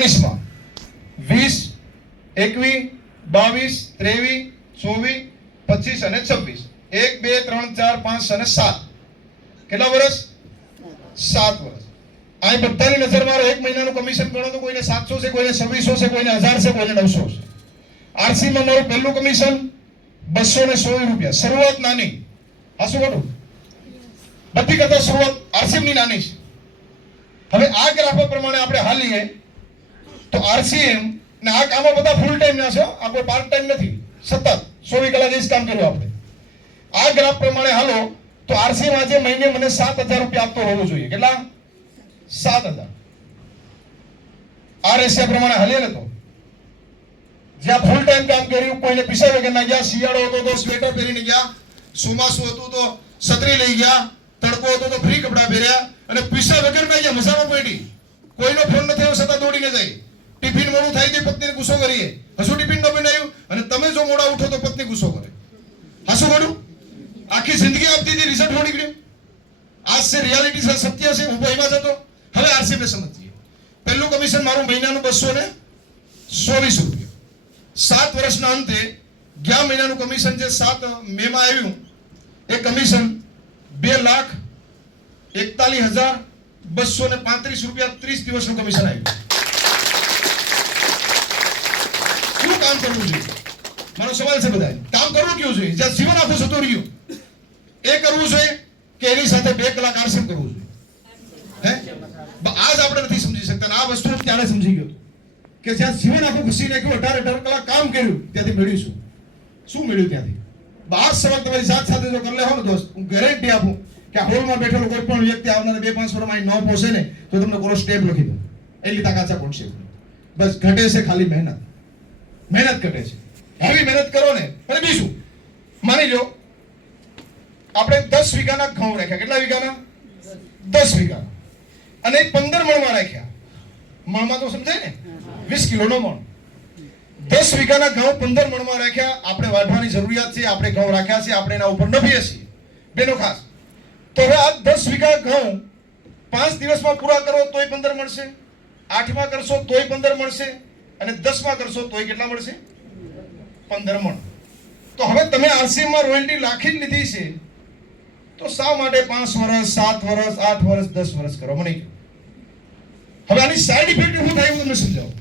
2019 માં 20, 21, 22, 23, 24, 25 અને 26 1, 2, 3, 4, 5 અને 7 કેટલા વર્ષ? 7 વર્ષ. આ બધાની નજર મારો એક મહિનાનું કમિશન ગણો તો કોઈને 700 છે, કોઈને 2600 છે, કોઈને 1000 છે, કોઈને 900 છે. આરસી માં મારું પહેલું કમિશન 216 રૂપિયા. શરૂઆત નાની. આ શું કરું? બધી કરતા શરૂઆત આરસીએમ ની નાની છે. હવે આ ગ્રાફ પ્રમાણે આપણે હાલીએ તો આરસીએમ ને આ કામો બધા ફૂલ ટાઈમ ના છે, આ કોઈ પાર્ટ ટાઈમ નથી. સતત 24 કલાક જ કામ કર્યું આપણે. આ ગ્રાફ પ્રમાણે હાલો તો આરસીએમ આજે મહિને મને 7000 રૂપિયા આપતો હોવો જોઈએ. કેટલા? 7000. આ રેશિયા પ્રમાણે હાલીએ ને તો જ્યાં ફૂલ ટાઈમ કામ કર્યું, કોઈને પીસા વગર ના ગયા, શિયાળો હતો તો સ્વેટર પહેરીને ગયા, ચોમાસું હતું તો છત્રી લઈ ગયા, તડકો હતો તો ફ્રી કપડા પહેર્યા અને પીસા વગર ના ગયા, મસાલો પડી, કોઈનો ફોન ન થયો છતાં દોડીને જાય. ટિફિન મોડું થાય તો પત્નીને ગુસ્સો કરીએ, હસું ટિફિન ન બનાવ્યું અને તમે જો મોડા ઉઠો તો પત્ની ગુસ્સો કરે. હસું મોડું આખી જિંદગી આપતી હતી, રિઝલ્ટ ન નીકળ્યું. આ છે રિયાલિટી છે, સત્ય છે. હું ભયમાં જતો. હવે આરસીએમ ને સમજીએ. પહેલું કમિશન મારું મહિનાનું 224 રૂપિયા. 7 વર્ષના અંતે ગયા મહિનાનું કમિશન જે 7 મે માં આવ્યું એ કમિશન 2,41,235 રૂપિયા 30 દિવસનું કમિશન આવ્યું. શું કામ કરવું જોઈએ? મારો સવાલ છે બધા. કામ કરવું કેવું જોઈએ? જ્યાં જીવન આખું જતું રહ્યું એ કરવું જોઈએ કે એની સાથે 2 કલાક આરસીએમ કરવું જોઈએ? હે, આજ આપણે નથી સમજી શકતા. આ વસ્તુ ત્યારે સમજી ગયો કે જ્યાં જીવન આખું ઘૂસી નાખ્યું, 18 કલાક કામ કર્યું, ત્યાંથી મેળવ્યું શું મેળવ્યું ત્યાંથી? આ સવાલ તમારી સાથે જો કરી લેવો ને દોસ્ત, હું ગેરંટી આપું કે આ હોલમાં બેઠેલો કોઈ પણ વ્યક્તિ આવનારા 2-5 વર્ષમાં ન પહોંચે ને તો તમને કોરો સ્ટેપ લખી દો. એટલી તાકાત છે કોન્સેપ્ટ. બસ ઘટે છે ખાલી મહેનત. મહેનત ઘટે છે. હેવી મહેનત કરો ને. અને બીજું માની લો આપણે 10 વીઘાના ઘઉં રાખ્યા. કેટલા વીઘાના? 10 વીઘા. અને 15 મણમાં રાખ્યા. મણમાં તો સમજાય ને, 20 કિલોનો મણ. 10 વીઘાના ઘઉં 15 મણમાં રાખ્યા. આપણે વાઢવાની જરૂરિયાત છે, આપણે ઘઉં રાખ્યા છે, આપણે એના ઉપર નભીએ છીએ બેનો ખાસ. તો હવે આ 10 વીઘા ઘઉં 5 દિવસમાં પૂરા કરો તોય 15 મળશે, 8માં કરશો તોય 15 મળશે અને 10માં કરશો તોય કેટલા મળશે? 15 મણ. તો હવે તમે આરસીએમ માં રોયલ્ટી લાખી જ લીધી છે તો શા માટે 5 વર્ષ, 7 વર્ષ, 8 વર્ષ, 10 વર્ષ કરો? મને હવે આની સાઈડ ઇફેક્ટ શું થાય હું તમને સમજાવું.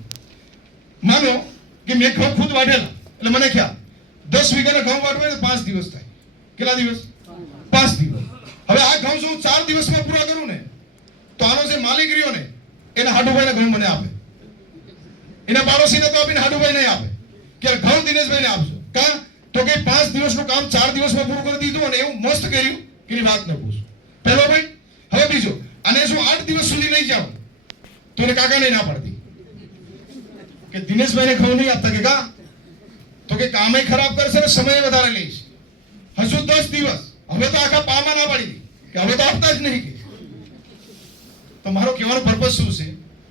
માનો કે મેં ઘઉં ખુદ વાઢેલા, એટલે મને ખ્યાલ 10 વીઘાના ઘઉં વાઢવા 5 દિવસ થાય. કેટલા દિવસ? 5 દિવસ. હવે આ ઘઉં જો 4 દિવસમાં પૂરા કરું ને તો આનો જે માલિક રહ્યો ને એના હાડુભાઈના ઘઉં મને આપે, એના પાડોશીને તો આપીને હાડુભાઈ નહીં આપે કે ઘઉં દિનેશભાઈને આપજો. કા તો કે 5 દિવસનું કામ 4 દિવસમાં પૂરું કરી દીધું અને એવું મસ્ત કર્યું કે એની વાત ન પૂછો. પહેલો ભાઈ. હવે બીજો, અને જો 8 દિવસ સુધી લઈ જાવ તો એને કાકા નહીં ના પડતી કે દિનેશભાઈને ઘઉં નહીં આપતા. કે કા તો કે કામે ખરાબ કરશે ને સમય વધારે લઈશ. હજુ 10 દિવસ. હવે તો આખા પામાં ના પાડી દી કે હવે તો આપતા જ નહીં. કે તો મારો કહેવાનો પર્પઝ શું છે?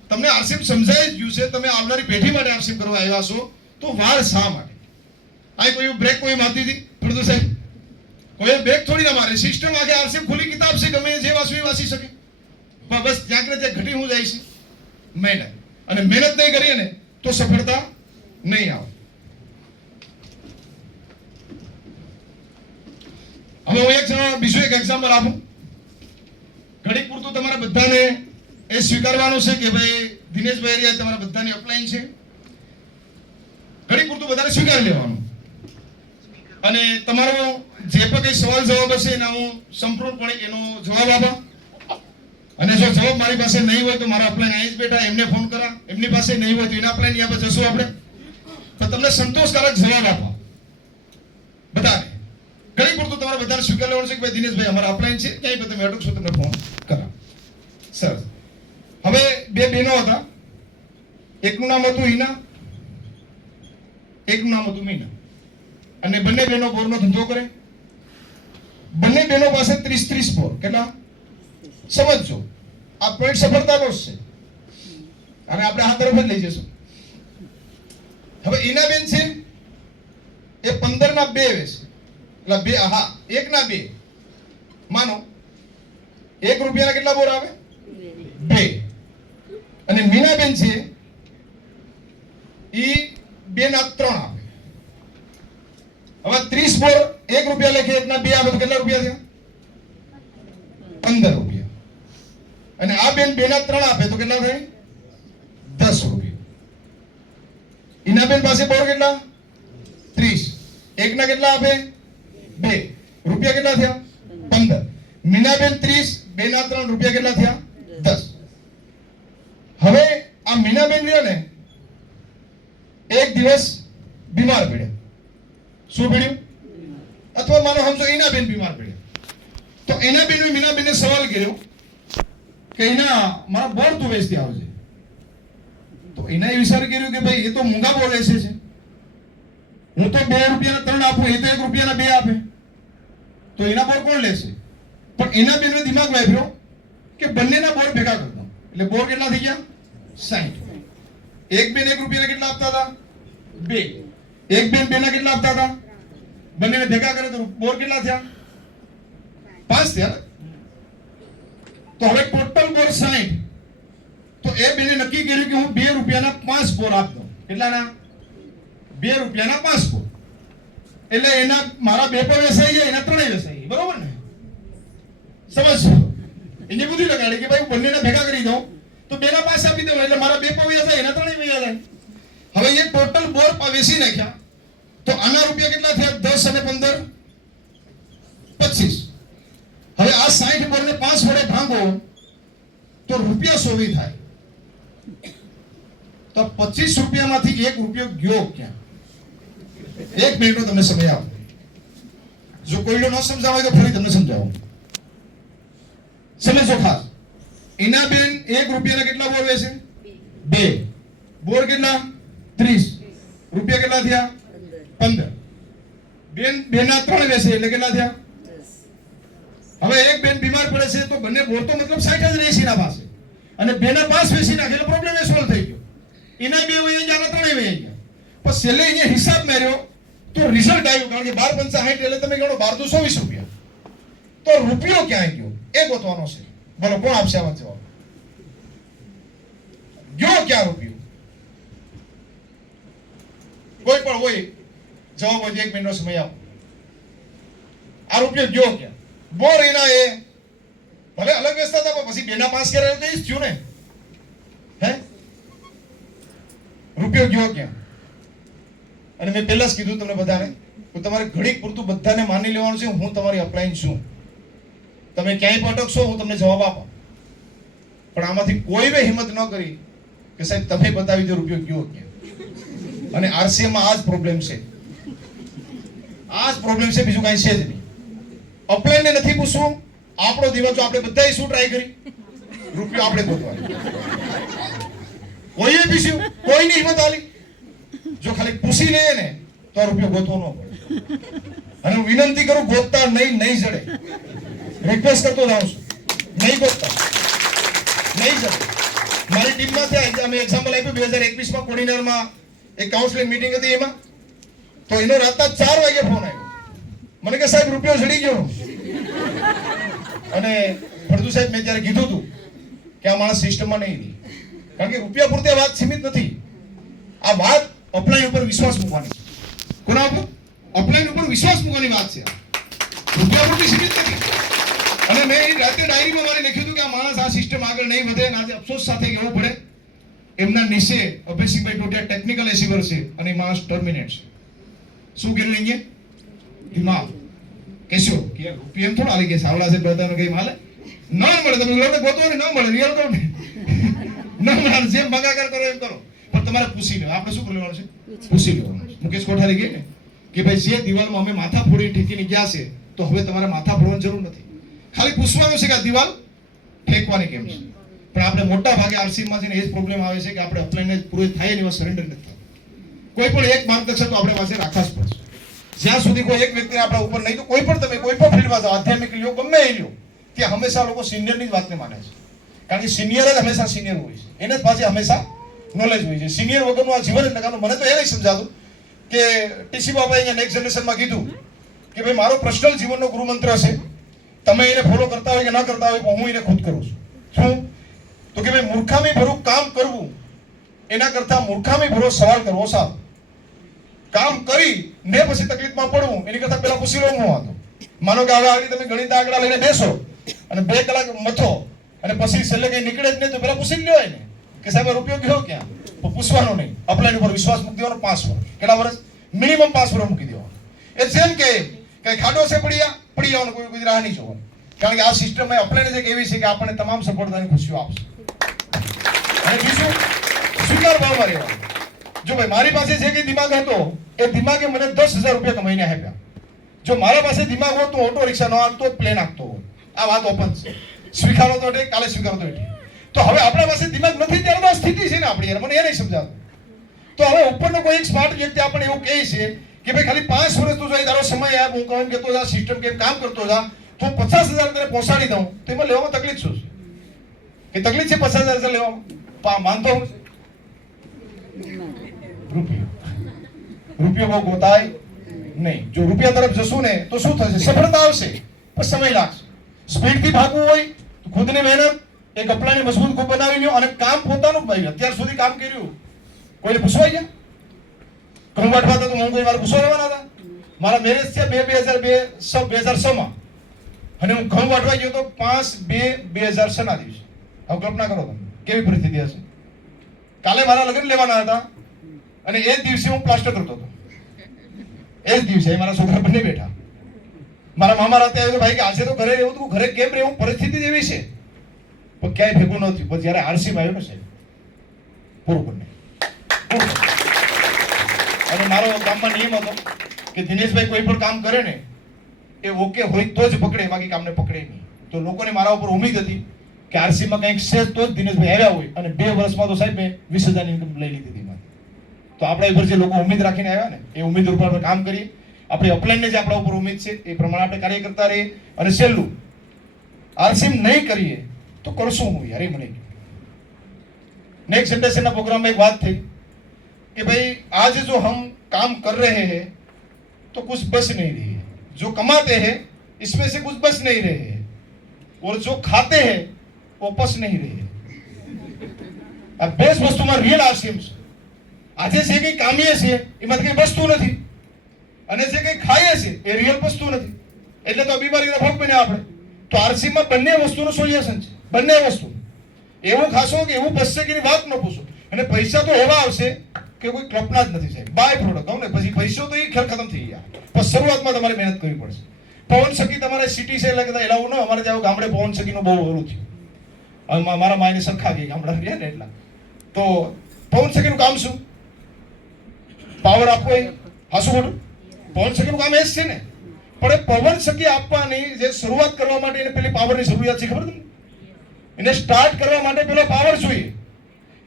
તમને આરસીએમ સમજાઈ ગયું છે, તમે આવનારી પેઢી માટે આરસીએમ કરવા આવ્યા છો તો વાર શા માટે? આ કોઈ બ્રેક કોઈ મારતી હતી ફળદુ સાહેબ? કોઈ બ્રેક થોડી ના મારે. સિસ્ટમ આખે આરસીએમ ખુલ્લી કિતાબ છે, ગમે જે વાંચવું એ વાંચી શકે. બસ જ્યાં કે ત્યાં ઘટી હું જાય છે મહેનત. અને મહેનત નહીં કરીએ ને તો સફળતા નહીં આવે. હવે હું બીજું એક એક્ઝામ્પલ આપું. ઘડી પૂરતું તમારા બધાને એ સ્વીકારવાનું છે કે ભાઈ દિનેશભાઈ તમારા બધાની અપલાઈન છે. ઘડી પૂરતું બધાને સ્વીકારી લેવાનું અને તમારો જે પણ કઈ સવાલ જવાબ હશે એના હું સંપૂર્ણપણે એનો જવાબ આપા. અને જો જવાબ મારી પાસે નહીં હોય તો મારા અપલાઈન અહીં જ બેઠા, એમને ફોન કરા. એમની પાસે નહીં હોય તો એના અપલાઈન ત્યાં પર જશું આપણે. તો તમને સંતોષકારક જવાબ આપવા બધાને. ઘણી પૂરતું તમારે બધાને સ્વીકાર લેવાનું છે કે ભાઈ દિનેશભાઈ અમારા અપલાઈન છે, ક્યાંય પણ તમે અટકશો તમને ફોન કરા. સરસ. હવે 2 બહેનો હતા. એકનું નામ હતું હિના, એકનું નામ હતું મીના. અને બંને બહેનો બોરનો ધંધો કરે. બંને બહેનો પાસે 30 બોર. કેટલા? સમજો આ પોઈન્ટ સફળતાનો જ છે અને આપણે આ તરફ જ લઈ જશું. હવે ઈના બેન છે એ 15 ના 2 વેચે. એટલે 2 હા 1 ના 2 માનો 1 રૂપિયાના કેટલા બોર આવે? 2. અને મીના બેન છે ઈ 2 ના 3 આપે. હવે 30 બોર 1 રૂપિયા લેખે 1 ના 2 આપે તો કેટલા રૂપિયા થયા? 15 રૂપિયા. અને આ બેન 2 ના 3 આપે તો કેટલા થાય? 10 રૂપિયા. ઈનાબેન પાસે બોર કેટલા? 30. 1 ના કેટલા આપે? 2 રૂપિયા કેટલા થયા? 15. મીનાબેન 30, 2 ના 3 રૂપિયા કેટલા થયા? 10. હવે આ મીનાબેન રહ્યો ને, એક દિવસ બીમાર પડ્યા. શું પડ્યું? અથવા માનો સમજો ઈનાબેન બીમાર પડ્યા. તો ઈનાબેન મીનાબેનને સવાલ કર્યો કે એના મારા બોર તું વેચતી આવજે. તો એના વિચાર કર્યો કે ભાઈ એ તો મૂંગા બોર વેચે છે, હું તો 2 રૂપિયાના 3 આપું, એ તો 1 રૂપિયાના 2 આપે, તો એના બોર કોણ લેશે? પણ એના બેનનો દિમાગ વાપર્યો કે બંનેના બોર ભેગા કરતા. એટલે બોર કેટલા થઈ ગયા? 60. એક બેન 1 રૂપિયાના કેટલા આપતા હતા? 2. એક બેન 2 ના કેટલા આપતા હતા? બંનેને ભેગા કરે તો બોર કેટલા થયા? 5 થયા. તો હવે ટોટલ બોર 60. તો એ બેને નક્કી કર્યું કે હું 2 રૂપિયાના 5 બોર આપી દઉં. કેટલાના? 2 રૂપિયાના 5 બોર. એટલે એના મારા 2 પણ વેચાઈ જાય, એના 3 વેચાઈ જાય. બરોબર ને? સમજ? એને બુદ્ધિ લગાડી કે ભાઈ હું બંનેને ભેગા કરી દઉં તો 2 ના 5 આપી દઉં, એટલે મારા 2 પણ વેચાય, એના 3 વેચાઈ જાય. હવે એ ટોટલ બોર વેચી નાખ્યા તો આના રૂપિયા કેટલા થયા? 10 અને 15 25. હવે આ 60 બોરને 5 વડે ભાંગો તો રૂપિયા 100 થાય. તો 25 રૂપિયામાંથી 1 રૂપિયો ગયો ક્યાં? 1 મિનિટનો તમને સમય આપો. જો કોઈનો ન સમજાવે તો ફરી તમને સમજાવું. સમજો ખાસ. ઈનાબેન 1 રૂપિયાના કેટલા બોર વેચે? 2. બોર કેટલા? 30. રૂપિયા કેટલા થયા? 15. બેન 2 ના 3 વેચે એટલે કેટલા થયા? હવે એક બેન બીમાર પડે છે તો બંને બોર તો મતલબ 60 જ રહેશે એના પાસે, અને 2 ના 5 વેચી નાખે એટલે પ્રોબ્લેમ એ સોલ્વ થઈ ગયો. એના 2 વહી ગયા, આના 3 વહી ગયા. પણ છેલ્લે અહીંયા હિસાબ માર્યો તો રિઝલ્ટ આવ્યું, કારણ કે 12 × 60 એટલે તમે ગણો 12 × 120 રૂપિયા. તો રૂપિયો ક્યાં ગયો એ ગોતવાનો છે. બોલો કોણ આપશે આમાં જવાબ? ગયો ક્યાં રૂપિયો? કોઈ પણ હોય જવાબ હોય 1 મિનિટનો સમય આપો. આ રૂપિયો ગયો ક્યાં? બોર એના એ ભલે અલગ વેચતા હતા પણ પછી 2 ના 5 કર્યા તો એ જ થયું ને. હે? રૂપિયો ગયો ક્યાં? અને મેં પહેલા જ કીધું તમને બધાને કે તમારે ઘડીક પૂરતું બધાને માની લેવાનું છે હું તમારી અપલાઈન છું. તમે ક્યાંય પણ અટકશો હું તમને જવાબ આપો, પણ આમાંથી કોઈએ હિંમત ન કરી કે સાહેબ તમે બતાવી દો રૂપિયો ગયો ક્યાં. અને આરસીએમ માં આ જ પ્રોબ્લેમ છે. આ જ પ્રોબ્લેમ છે, બીજું કાંઈ છે જ નહીં. અપલાઈન ને નથી પૂછવું. આપણો દિવસ જો આપણે બધાએ શું ટ્રાય કરી? રૂપિયો આપણે ગોતવાનો. કોઈએ પૂછ્યું? કોઈની હિંમત આલી? જો ખાલી પૂછી લે ને તો રૂપિયો ગોતવો ન પડે. અને હું વિનંતી કરું ગોતતા નહીં જડે. રિક્વેસ્ટ કરતો જાઉં છું, નહીં ગોતતા, નહીં જડે. મારી ટીમમાંથી અમે એક્ઝામ્પલ આપ્યું 2021 માં કોડીનારમાં એક કાઉન્સેલિંગ મીટિંગ હતી. એમાં તો એનો રાતના 4 વાગે ફોન આવ્યો. મને કે સાહેબ રૂપિયો ચડી ગયો. અને ફળદુ સાહેબ મેં ત્યારે કીધું હતું કે આ માણસ સિસ્ટમમાં નહીં રહી, કારણ કે રૂપિયા પૂરતી વાત સીમિત નથી. આ વાત અપલાઈન ઉપર વિશ્વાસ મૂકવાની છે. કોના ઉપર? અપલાઈન ઉપર વિશ્વાસ મૂકવાની વાત છે. રૂપિયા પૂરતી સીમિત નથી. અને મેં એ રાતે ડાયરીમાં મારી લખ્યું હતું કે આ માણસ આ સિસ્ટમ આગળ નહીં વધે. આજે અફસોસ સાથે કહેવું પડે એમના નીચે અભયસિંહભાઈ ટોટિયા ટેકનિકલ એસીવર છે અને એ માણસ ટર્મિનેટ છે. શું કર્યું અહીંયા? દિમાગ કેશો કે રૂપિયા થોડા આવી ગયા સાવડા છે બધાનો કઈ માલે ન મળે. તમે લોકો ગોતો ને ન મળે, રિયલ કરો ને ન મળે. જેમ ભગાકાર કરો એમ કરો, પણ તમારે પૂછી લો. આપણે શું કરી લેવાનું છે? પૂછી લેવાનું છે. મુકેશ કોઠારી કહે ને કે ભાઈ જે દિવાલમાં અમે માથા ફોડી ઠેકીને ગયા છે તો હવે તમારે માથા ફોડવાની જરૂર નથી. ખાલી પૂછવાનું છે કે આ દિવાલ ઠેકવાની કેમ છે. પણ આપણે મોટા ભાગે આરસીમાં જઈને એ જ પ્રોબ્લેમ આવે છે કે આપણે અપ્લાયને પૂરું થાય ને એવા સરેન્ડર નથી થતા. કોઈ પણ એક માર્ગદર્શક તો આપણે પાસે રાખવા જ પડશે. જ્યાં સુધી કોઈ એક વ્યક્તિને આપણા ઉપર નહીં, તો કોઈ પણ તમે કોઈ પણ ફિલ્ડમાં જાઓ, આધ્યાત્મિક લ્યો, ગમે એ લ્યો, ત્યાં હંમેશા લોકો સિનિયરની જ વાતને માને છે. કારણ કે સિનિયર જ હંમેશા સિનિયર હોય છે, એને જ પાસે હંમેશા નોલેજ હોય છે. સિનિયર વગરનું આ જીવન જ નકામું. મને તો એ નહીં સમજાતું કે ટીસી બાબાએ અહીંયા નેક્સ્ટ જનરેશનમાં કીધું કે ભાઈ મારો પર્સનલ જીવનનો ગુરુમંત્ર છે, તમે એને ફોલો કરતા હોય કે ન કરતા હોય, હું એને ખુદ કરું છું. શું? તો કે ભાઈ મૂર્ખામી ભરું કામ કરવું એના કરતા મૂર્ખામી ભરો સવાલ કરવો સારો. કામ કરી ને પછી તકલીફમાં પડવું એની કરતા પેલા પૂછી લો હું વાંધો. માનો કે હવે આગળ તમે ગણિત આંકડા લઈને બેસો અને 2 કલાક મથો અને પછી છેલ્લે કઈ નીકળે જ નહીં તો પેલા પૂછી લેવાય ને કે સાહેબ રૂપિયો ગયો ક્યાં. પૂછવાનો નહીં, અપ્લાય ઉપર વિશ્વાસ મૂકી દેવાનો. 5 વર્ષ કેટલા વર્ષ? મિનિમમ 5 વર્ષ મૂકી દેવાનો. એ જેમ કે કઈ ખાડો છે પડી જવાનું, કોઈ રાહ નહીં જોવાનું. કારણ કે આ સિસ્ટમ અપ્લાય છે કે એવી છે કે આપણને તમામ સફળતાની ખુશીઓ આપશે. અને બીજું સ્વીકાર ભાવમાં રહેવાનું. જો ભાઈ મારી પાસે જે કઈ દિમાગ હતો એ દિમાગે મને 10,000 રૂપિયા કમાઈને આપ્યા. જો મારા પાસે દિમાગ હોત તો ઓટો રિક્ષા ન હાંકતો, પ્લેન હાંકતો હોત. આ વાત ઓપન છે. સ્વીકારો તો ઠીક, કાલે સ્વીકારો તો ઠીક. તો હવે આપણા પાસે દિમાગ નથી ત્યારે તો આ સ્થિતિ છે ને આપણી યાર, મને એ નહીં સમજાતું. તો હવે ઉપરનો કોઈ એક સ્માર્ટ વ્યક્તિ આપણને એવું કહે છે કે ભાઈ ખાલી 5 વર્ષ તું તારો સમય યાર હું કહું કે તો આ સિસ્ટમ કેમ કામ કરતો જા, તો 50,000 તને પહોંચાડી દઉં, તો એમાં લેવામાં તકલીફ શું છે? કે તકલીફ છે 50,000 લેવામાં? માનતો હું રૂપિયો બહુ ગોતાય નહીં. જો રૂપિયા તરફ જશું ને તો શું થશે? સફળતા આવશે પણ સમય લાગશે. સ્પીડ થી ભાગવું હોય તો ખુદની મહેનત, એક અપલાને મજબૂત ખૂબ બનાવી લ્યો અને કામ પોતાનું ભાઈ અત્યાર સુધી કામ કર્યું કોઈને પૂછવાય ગયા? ઘઉં વાટવા તો હું કોઈ મારે પૂછવા રહેવાના હતા? મારા મેરેજ છે 2006 માં અને હું ઘઉં વાટવા ગયો તો 5/2/2006 ના દિવસે. હવે કલ્પના કરો તમે કેવી પરિસ્થિતિ હશે. કાલે મારા લગ્ન લેવાના હતા અને એ જ દિવસે હું પ્લાસ્ટર કરતો હતો. એ જ દિવસે મારા છોકરા બંને બેઠા. મારા મામા રાતે આવ્યો ભાઈ કે આજે તો ઘરે રહેવું, તું ઘરે કેમ રહેવું, પરિસ્થિતિ જેવી છે. પણ ક્યાંય ભેગું ન થયું. જયારે આરસી માં આવ્યો ને સાહેબ પૂરું કરીને. અને મારો ગામમાં નિયમ હતો કે દિનેશભાઈ કોઈ પણ કામ કરે ને એ ઓકે હોય તો જ પકડે, બાકી કામને પકડે નહીં. તો લોકોને મારા ઉપર ઉમ્મીદ હતી કે આરસી માં કંઈક છે તો જ દિનેશભાઈ આવ્યા હોય. અને 2 વર્ષમાં તો સાહેબ મેં 20,000 ની ઇન્કમ લઈ લીધી હતી. તો આપણા ઉપર જે લોકો ઉમ્મીદ રાખીને આવ્યા ને એ ઉમ્મીદ ઉપર આપણે કામ કરીએ. આપણી અપલાઈનને જે આપણા ઉપર ઉમ્મીદ છે એ પ્રમાણે આપણે કાર્ય કરતા રહીએ. અને છેલ્લું આરસી નહીં કરીએ તો કરશું હું યાર, એ મને નેક્સ્ટ જનરેશનના પ્રોગ્રામમાં એક વાત થઈ કે ભાઈ आज जो हम काम कर रहे हैं तो कुछ बच नहीं रही है, जो कमाते हैं इसमें से कुछ बच नहीं रहे हैं और जो खाते हैं वो पच नहीं रहे हैं. આ બેસ્ટ વસ્તુમાં રિયલ આરસીએમ છે. આજે જે કંઈ કામીએ છે એમાં કંઈ વસ્તુ નથી અને જે કંઈ ખાઈએ છે એ રિયલ વસ્તુ નથી. એટલે તો બીમારીનો ભોગ બન્યા આપણે. તો આરસીમાં બંને વસ્તુનું સોલ્યુશન છે. બંને વસ્તુ એવું ખાશો કે એવું બચશે કે વાત ન પૂછો. અને પૈસા તો એવા આવશે કે કોઈ કલ્પના જ નથી સાહેબ. બાય પ્રોડક્ટ કહું ને પછી પૈસો તો એ ખેલ ખતમ થઈ ગયા. પણ શરૂઆતમાં તમારે મહેનત કરવી પડશે. પવન સખી તમારે સિટી છે એટલે કદાચ એલાવું ન. અમારે ત્યાં ગામડે પવન સખીનું બહુ ઓલું થયું. મારા માયને સરખા ગઈ ગામડા રહ્યા ને એટલા. તો પવન સખીનું કામ શું? પાવર આપવો. એ હાસું મોટું પવન સખીનું કામ એ જ છે ને. પણ એ પવન સખી આપવાની જે શરૂઆત કરવા માટે એને પેલી પાવરની જરૂરિયાત છે ખબર તમને? એને સ્ટાર્ટ કરવા માટે પેલો પાવર જોઈએ.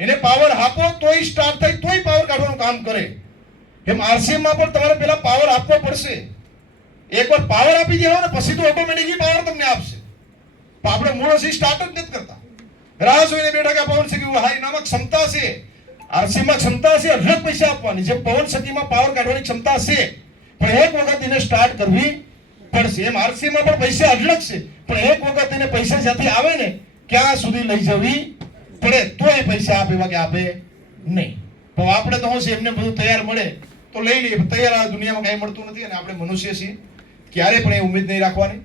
એને પાવર આપો તોય સ્ટાર્ટ થાય, તોય પાવર કાઢવાનું કામ કરે. એમ આરસીએમ માં પણ તમારે પેલા પાવર આપવો પડશે. એકવાર પાવર આપી દેવો ને પછી તો ઓટોમેટિકલી પાવર તમને આપશે. પણ આપણે મૂળ હશે સ્ટાર્ટ જ નથી કરતા. રાહ જોઈને બેઠા કે પવન સખી હા એનામાં ક્ષમતા છે, આરસીએમ માં ક્ષમતા છે, અઢળક પૈસા આપવાની. જે પવન સખીમાં પાવર કાઢવાની ક્ષમતા છે પણ એક વખત એને સ્ટાર્ટ કરવી પડશે. એમ આરસીએમ માં પણ પૈસા અઢળક છે પણ એક વખત એને પૈસા જ્યાંથી આવે ને ક્યાં સુધી લઈ જવી પડે તો એ પૈસા આપે, વાગે આપે નહીં. તો આપણે તો શું છે એમને બધું તૈયાર મળે તો લઈ લઈએ. તૈયાર આ દુનિયામાં કાંઈ મળતું નથી. અને આપણે મનુષ્ય છીએ, ક્યારે પણ એ ઉમ્મીદ નહીં રાખવાની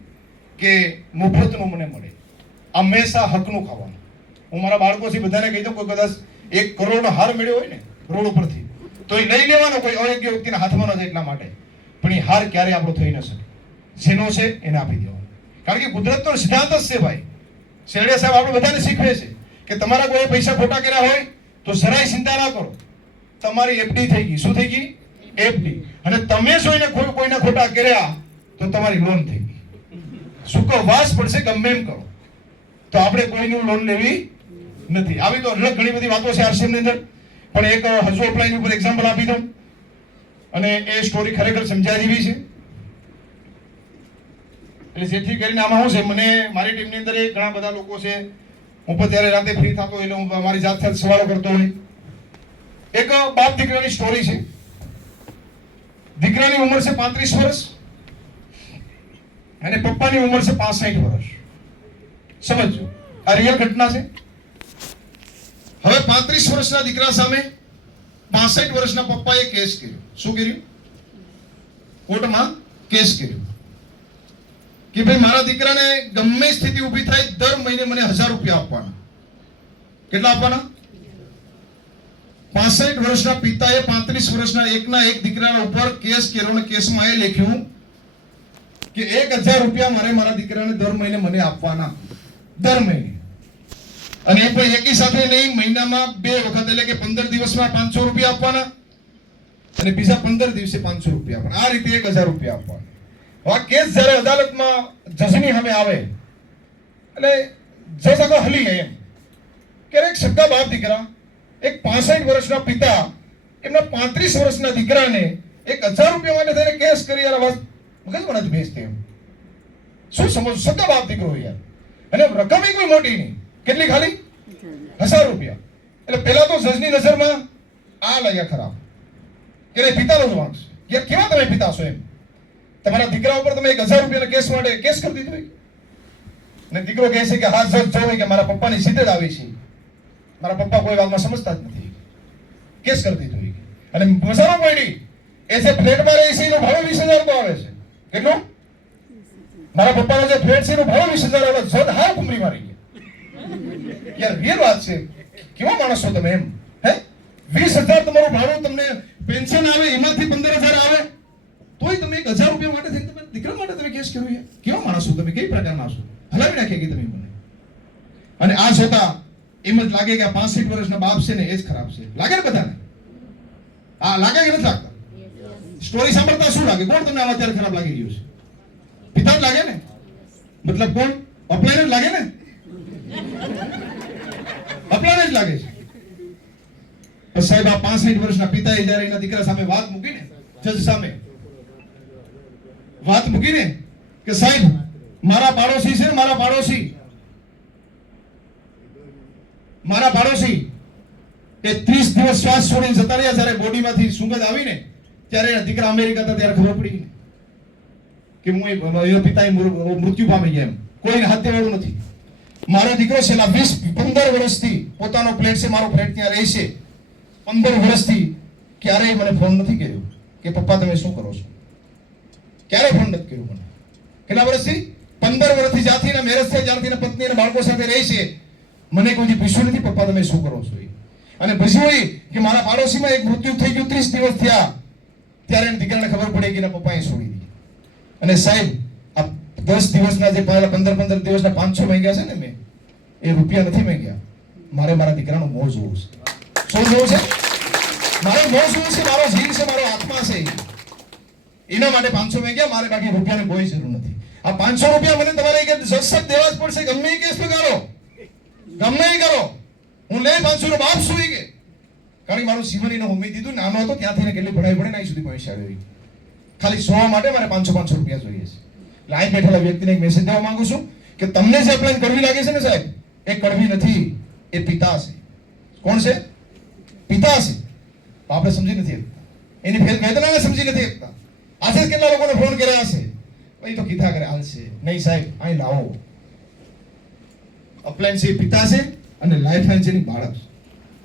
કે મુફતનું મને મળે. હંમેશા હકનું ખાવાનું. હું મારા બાળકોથી બધાને કહી દઉં કોઈ કદાચ 1 કરોડનો હાર મળ્યો હોય ને રોડ ઉપરથી તો એ લઈ લેવાનો, કોઈ અયોગ્ય વ્યક્તિના હાથમાં ન જાય એટલા માટે. પણ એ હાર ક્યારે આપણો થઈ ન શકે. જેનો છે એને આપી દેવાનો. કારણ કે કુદરતનો સિદ્ધાંત જ છે ભાઈ. શેરડિયા સાહેબ આપણે બધાને શીખવે છે કે તમારા કોઈ પૈસા ખોટા કર્યા હોય તો જરાય ચિંતા ના કરો. તમારી એફડી થઈ ગઈ. શું થઈ ગઈ? એફડી. અને તમે જોઈને કોઈના ખોટા કર્યા તો તમારી લોન થઈ ગઈ. ચૂકવવાસ પડશે ગમે એમ કરો. તો આપણે કોઈની લોન લેવી નથી. આવી તો ઘણી બધી વાતો છે આરસીએમ ની અંદર. પણ એક હજુ અપ્લાઈની ઉપર એક્ઝામ્પલ આપી દઉં અને એ સ્ટોરી ખરેખર સમજાય જેવી છે. એટલે જેથી કરીને આમાં શું છે, મને મારી ટીમની અંદર ઘણા બધા લોકો છે. હું પણ ત્યારે રાતે ફ્રી થતો એટલે હું મારી જાત સાથે સવાલો કરતો હોય. એક બાપ દીકરાની સ્ટોરી છે. દીકરાની ઉંમર છે 35 વર્ષ અને પપ્પાની ઉંમર છે 65 વર્ષ. સમજો આ રિયલ ઘટના છે. હવે 35 વર્ષના દીકરા સામે 65 વર્ષના પપ્પાએ કેસ કર્યો. શું કર્યું? કોર્ટમાં કેસ કર્યો કે ભાઈ મારા દીકરાને ગમે સ્થિતિ ઊભી થાય દર મહિને મને 1000 રૂપિયા આપવાના. કેટલા આપવાના? 65 વર્ષના પિતાએ 35 વર્ષના એકના એક દીકરાના ઉપર કેસ કર્યો અને કેસમાં એ લખ્યું કે 1000 રૂપિયા મારે મારા દીકરાને દર મહિને મને આપવાના. દર મહિને. અને એ પણ એકી સાથે નહીં, મહિનામાં 2 વખત, એટલે કે 15 દિવસમાં 500 રૂપિયા આપવાના અને બીજા 15 દિવસે 500 રૂપિયા આપવાના. આ રીતે 1000 રૂપિયા આપવાના. આ કેસ જ્યારે અદાલતમાં જજની સામે આવે એટલે જજ આગળ હલી જાય એમ કે એક સગા બાપ દીકરા, એક 65 વર્ષના પિતા એમના 35 વર્ષના દીકરાને 1000 રૂપિયા માટે થઈને કેસ કરી, યાર વાત મગજમાં નથી બેસતી એમ. શું સમજો? સગા બાપ દીકરો યાર, અને રકમ કોઈ મોટી નહીં. કેટલી? ખાલી 1000 રૂપિયા. એટલે પેલા તો જજની નજરમાં આ લાગ્યા ખરાબ કે પિતાનો જ વાંક છે. યાર કેવા તમે પિતા છો એમ? તમારા દીકરા ઉપર તમે 1000 રૂપિયાના કેસ માટે કેસ કરી દીધો. અને દીકરો કહે છે કે હા જજ જોવે કે મારા પપ્પાની સીધે જ આવી છે, મારા પપ્પા કોઈ વાતમાં સમજતા જ નથી. કેસ કરી દીધો. અને મજાનો પડી એ જે ફ્લેટમાં રહે છે એનો ભાવ 20000 તો આવે છે. કેટલું? મારા પપ્પાનો જે ફ્લેટ છે એનો ભાવ 20000 આવે. જજ હાવ કુમરી મારી ગયા. યાર રિયલ વાત છે. કેવા માણસ છો તમે એમ? હે 20000 તમારું ભાડું, તમને પેન્શન આવે એમાંથી 15000 આવે તોય તમે 1000 રૂપિયા માટે થઈને તમે દીકરા માટે તમે કેસ કર્યો. યાર કેવા માણસ છો તમે? કઈ પ્રકારના છો? હલાવી નાખે કે તમે મને. અને આ જોતા એમ જ લાગે કે આ 65 વર્ષના બાપ છે ને એ જ ખરાબ છે. લાગે ને બધાને? આ લાગે કે નથી લાગતા? સ્ટોરી સાંભળતા શું લાગે? કોણ તમને આવા અત્યારે ખરાબ લાગી રહ્યું છે? પિતા જ લાગે ને? મતલબ કોણ? અપલાઈન જ લાગે ને? અપલાઈન જ લાગે છે. પણ સાહેબ આ 65 વર્ષના પિતાએ જ્યારે એના દીકરા સામે વાત મૂકીને, જજ સામે વાત મૂકીને કે સાહેબ મારા પાડોશી છે ને, મારા પાડોશી એ 30 દિવસ શ્વાસ છોડીને જતા રહ્યા. જ્યારે બોડીમાંથી સુગંધ આવીને ત્યારે એના દીકરા અમેરિકા હતા ત્યારે ખબર પડી કે એનો પિતા મૃત્યુ પામી ગયા એમ. કોઈને હાથે વાળું નથી. મારો દીકરો છેલ્લા 15 વર્ષથી પોતાનો ફ્લેટ છે, મારો ફ્લેટ ત્યાં રહે છે. 15 વર્ષથી ક્યારેય મને ફોન નથી કર્યો કે પપ્પા તમે શું કરો છો. ક્યારે ફોન નથી કર્યો મને. કેટલા વર્ષથી? 15 વર્ષથી. જ્યાંથી એના મેરેજ થયા ત્યારથી એના પત્ની અને બાળકો સાથે રહે છે. મને કોઈ પૂછ્યું નથી પપ્પા તમે શું કરો છો. અને પછી કે મારા પાડોશીમાં એક મૃત્યુ થઈ ગયું, 30 દિવસ થયા ત્યારે એના દીકરાને ખબર પડી કે એના પપ્પાએ છોડી દીધી. અને સાહેબ આ 10 દિવસના જે પહેલા 15 દિવસના 500 માંગ્યા છે ને મેં, એ રૂપિયા નથી માંગ્યા. મારે મારા દીકરાનું મોં જોવું છે. શું જોવું છે? મારે મોં જોવું છે, મારો જીવ છે, મારો આત્મા છે. એના માટે 500 માંગ્યા મારે, બાકી રૂપિયાની કોઈ જરૂર નથી. આ 500 રૂપિયા મને તમારે કે સત્સંગ દેવા જ પડશે. ગમે એ કેસ લગાડો, ગમે એ કરો, હું લે 500 નો બાપ સુઈ કે. કારણ કે મારું જીવન એને ઉમેદ દીધું. નાનો હતો ત્યાંથી કેટલી ભણાઈ પડે ને અહીં સુધી પહોંચાડ્યો. ખાલી સોવા માટે મારે 500 રૂપિયા જોઈએ છે. લાઈન બેઠેલા વ્યક્તિને એક મેસેજ દેવા માંગુ છું કે તમને જે પ્લાન કરવી લાગે છે ને સાહેબ, એ કડવી નથી. એ પિતા છે. કોણ છે? પિતા છે. આપણે સમજી નથી શકતા એની વેદનાને, સમજી નથી શકતા. આજે કેટલા લોકોને ફોન કર્યા હશે, ભાઈ તો કીધા કરે હાલશે. નહીં સાહેબ, અહીં લાવો. અપલાઈન છે પિતા છે અને લાઈફ લાઈન છે એની બાળક છે.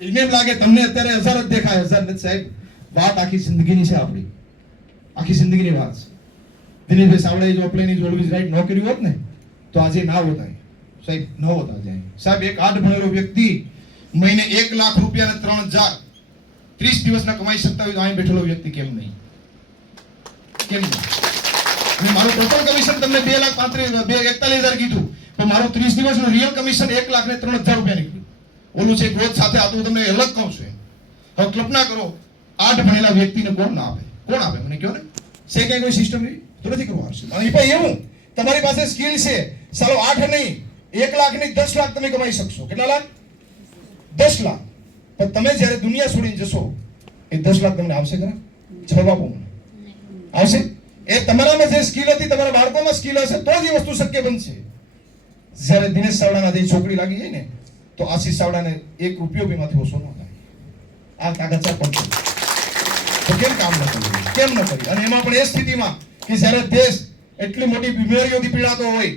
એને એમ લાગે તમને અત્યારે 1000 જ દેખાય. 1000 નથી સાહેબ, વાત આખી જિંદગીની છે આપણી. આખી જિંદગીની વાત છે. દિનેશભાઈ સાવડાએ જો અપલાઈન ઇઝ ઓલવેઝ રાઈટ ન કર્યું હોત ને તો આજે ના હોતા સાહેબ, ન હોતા જાય સાહેબ. એક 8 ભણેલો વ્યક્તિ મહિને 1 લાખ રૂપિયા અને 3000 30 દિવસના કમાઈ શકતા હોય તો અહીં બેઠેલો વ્યક્તિ કેમ નહીં? કેમ નહીં? મારું ટોટલ કમિશન તમને 2,41,000 કીધું, તો મારું 30 દિવસનું રિયલ કમિશન 1,03,000 રૂપિયા નીકળ્યું. ઓલું છે ગ્રોથ સાથે આ તો તમને અલગ કહું છું. હવે કલ્પના કરો 8 ભણેલા વ્યક્તિને કોણ ના આપે? કોણ આપે મને કહો ને? છે કઈ કોઈ સિસ્ટમ નહીં તો નથી કરવાનું છે. અને પણ એવું તમારી પાસે સ્કિલ છે, સાલો 8 નહીં 1 લાખ નહીં 10 લાખ તમે કમાઈ શકશો. કેટલા લાખ? 10 લાખ. પણ તમે જ્યારે દુનિયા છોડીને જશો એ 10 લાખ તમને આવશે ખરા? જવાબ આપો મને. આવશે? એ તમારામાં જે સ્કિલ હતી, તમારા બાળકોમાં સ્કિલ હશે તો જ એ વસ્તુ શક્ય બનશે. જ્યારે દિનેશ સાવડાના જે છોકરી લાગી જાય ને તો આશીષ સાવડાને 1 રૂપિયો બી માંથી ઓછો ન થાય. આ કાગળ પર પણ તો કેમ કામ ન કર્યું? કેમ ન કર્યું? અને એમાં પણ એ સ્થિતિમાં કે જ્યારે દેશ એટલી મોટી બીમારીઓથી પીડાતો હોય.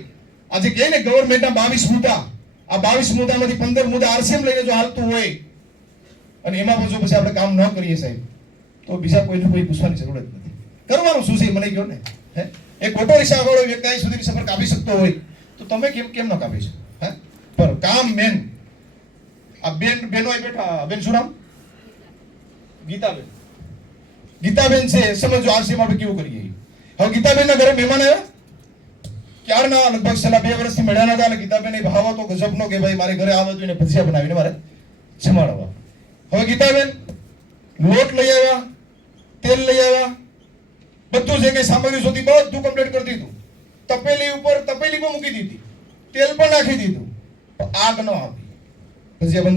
આજે કહે ને ગવર્મેન્ટના 22 મુદ્દા, આ 22 મુદ્દામાંથી 15 મુદ્દા આરસીએમ લઈને જો હાલતું હોય અને એમાં પણ જો પછી આપણે કામ ન કરીએ સાહેબ તો બીજા કોઈને કોઈ પૂછવાની જરૂર જ નથી. કરવાનું શું છે મને કહો ને. હે એક ઓટો રિક્ષા વાળો વ્યક્તિ અહીં સુધી સફર કાપી શકતો હોય તો તમે કેમ ન કાપી શકો? હે પર કામ મેન. આ બેનો અહીં બેઠા, બેન શું નામ? ગીતાબેન છે. સમજો આરસીએમ આપણે કેવું કરીએ. હવે ગીતાબેન ના ઘરે મહેમાન આવ્યા ક્યારના લગભગ છેલ્લા 2 વર્ષથી મળ્યા નતા અને ગીતાબેન એ ભાવ હતો ગજબનો કે ભાઈ મારે ઘરે આવે તો એને ભજીયા બનાવીને મારે જમાડવા. હવે ગીતાબેન લોટ લઈ આવ્યા, તેલ લઈ આવ્યા, બધું જે કઈ સામગ્રી શોધી બધું કમ્પ્લીટ કરી દીધું. તપેલી પણ મૂકી દીધી, તેલ પણ નાખી દીધું, આગ ન આપી. ભજીયા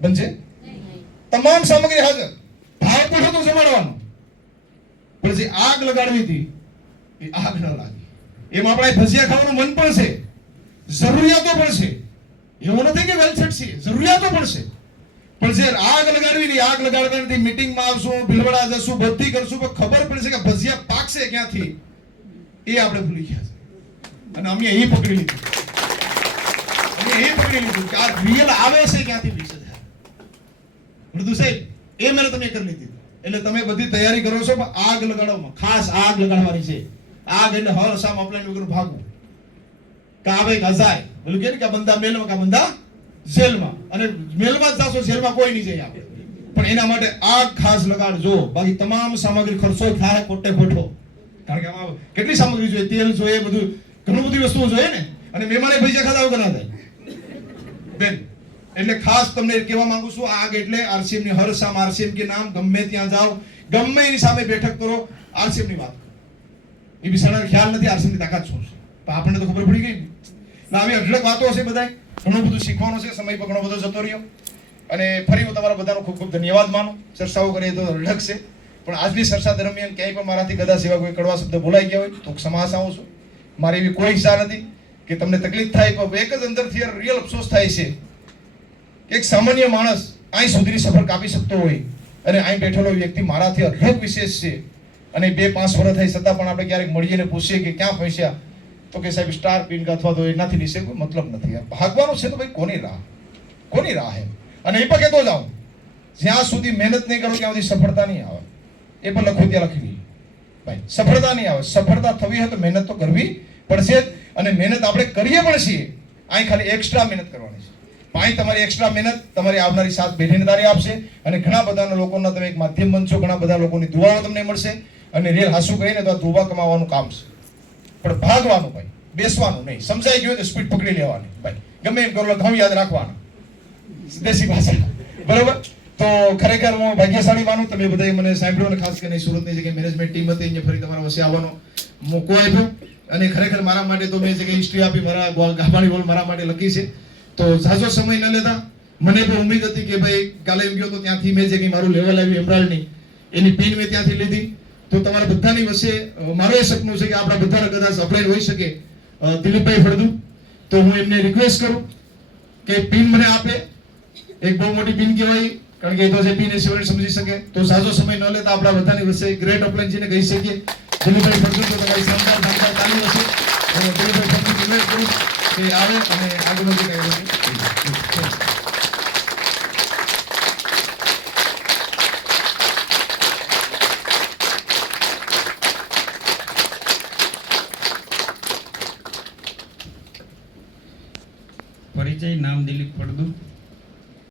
બનશે? તમામ સામગ્રી હાજર, ભાવ પણ હતો જમાડવાનો, પણ જે આગ લગાડવી હતી એ આગ ન લાગી. એમ આપણે ભજીયા ખાવાનું મન પણ છે, જરૂરિયાતો પણ છે. એવું નથી કે વેલસેટ છે, જરૂરિયાતો પણ છે. પણ જે આગ લગાડવી નહીં, આગ લગાડતા નથી, મીટિંગમાં આવશું, ભીલવડા જશું, બધી કરશું, પણ ખબર પડશે કે ભજીયા પાકશે ક્યાંથી એ આપણે ભૂલી ગયા છે. અને અમે એ પકડી લીધું કે આ રિયલ આવે છે ક્યાંથી 20,000. મૃદુ સાહેબ એ મેં તમે કરી લીધી. એટલે તમે બધી તૈયારી કરો છો, પણ આગ લગાડવામાં ખાસ આગ લગાડવાની છે. આગ એટલે હર સામ અપલાઈન વગર ભાગવું. કાવે ગજાય બોલું કે બંદા મેલમાં કા બંદા જેલમાં. અને મેલમાં જ જાશો, જેલમાં કોઈ નહીં જાય આપણે. પણ એના માટે આગ ખાસ લગાડજો. બાકી તમામ સામગ્રી ખર્ચો થાય ખોટે ખોટો. કારણ કે આમાં કેટલી સામગ્રી જોઈએ, તેલ જોઈએ, બધું ઘણું બધી વસ્તુઓ જોઈએ ને. અને મહેમાને ભજીયા ખાધા વગર ના થાય બેન. એટલે ખાસ તમને કહેવા માંગુ છું, આગ એટલે આરસીએમ ની હર સામ, આરસીએમ કે નામ ગમે ત્યાં જાઓ, ગમે એની સામે બેઠક કરો, આરસીએમ ની વાત કરો. એ બિચારાને ખ્યાલ નથી આરસીએમ ની તાકાત શું છે, પણ આપણને તો ખબર પડી ગઈ ને. આવી અઢળક વાતો હશે, બધાય ઘણું બધું શીખવાનું છે. સમય પર ઘણો બધો જતો રહ્યો અને ફરી હું તમારા બધાનો ખૂબ ખૂબ ધન્યવાદ માનું. ચર્ચાઓ કરીએ તો અઢળક છે, પણ આજની ચર્ચા દરમિયાન ક્યાંય પણ મારાથી કદાચ એવા કોઈ કડવા શબ્દ બોલાઈ ગયા હોય તો ક્ષમા ચાહું છું. મારી એવી કોઈ ઈચ્છા નથી કે તમને તકલીફ થાય, પણ એક જ અંદરથી રિયલ અફસોસ થાય છે કે એક સામાન્ય માણસ અહીં સુધીની સફર કાપી શકતો હોય અને અહીં બેઠેલો વ્યક્તિ મારાથી અઢળક વિશેષ છે. અને 2-5 વર્ષ થઈ છતાં પણ આપણે ક્યારેક મળીએ ને પૂછીએ કે ક્યાં પહોંચ્યા, તો કે સાહેબ સ્ટાર પિન અથવા તો એનાથી વિશે કોઈ મતલબ નથી. ભાગવાનું છે તો ભાઈ કોની રાહ હે. અને એ પણ કહેતો જાઉં, જ્યાં સુધી મહેનત નહીં કરો ત્યાં સુધી સફળતા નહીં આવે. એ પણ લખું ત્યાં લખી ભાઈ, સફળતા નહીં આવે. સફળતા થવી હોય તો મહેનત તો કરવી પડશે જ. અને મહેનત આપણે કરીએ પણ છીએ. અહીં ખાલી એક્સ્ટ્રા મહેનત કરવાની છે. અહીં તમારી એક્સ્ટ્રા મહેનત તમારી આવનારી 7 પેઢીને તારી આપશે. અને ઘણા બધા લોકોના તમે એક માધ્યમ બનશો, ઘણા બધા લોકોની દુઆઓ તમને મળશે. અને રિયલ હાસુ કહીને તો આ દુઆ કમાવાનું કામ છે. પણ ભાગવાનું ભાઈ, બેસવાનું નહીં. સમજાઈ ગયું તો સ્પીડ પકડી લેવાની ભાઈ. ગમે એમ કરો, ઘઉં યાદ રાખવાના, દેશી ભાષા, બરોબર. તો ખરેખર હું ભાગ્યશાળી માનું, તમે બધાએ મને સાંભળ્યું. અને ખાસ કરીને સુરતની જે મેનેજમેન્ટ ટીમ હતી અહીંયા ફરી તમારા વચ્ચે આવવાનો મોકો આપ્યો. અને ખરેખર મારા માટે તો મેં જે હિસ્ટ્રી આપી, મારા ગાભાણી બોલ મારા માટે લખી છે. તો ઝાઝો સમય ન લેતા, મને પણ ઉમ્મીદ હતી કે ભાઈ કાલે એમ ગયો તો ત્યાંથી મેં જે કંઈ મારું લેવલ આવ્યું એમરાલ્ડની, એની પિન મેં ત્યાંથી લીધી. તો તમારા બધાની વચ્ચે મારું એ સપનું છે કે આપણા બધાને કદાચ અપ્લાય હોઈ શકે દિલીપભાઈ ફળદુ. તો હું એમને રિક્વેસ્ટ કરું કે પિન મને આપે. એક બહુ મોટી પિન કહેવાય, કારણ કે એ તો જે પિન એ સમજી શકે. તો સાજો સમય ન લેતા આપણા બધાની વચ્ચે ગ્રેટ અપ્લાયન જેને કહી શકીએ દિલીપભાઈ ફળદુ. તો તમારી શાનદાર તાલીમ હશે. દિલીપભાઈ ફળદુ કે આવે અને આગળનો જે કંઈ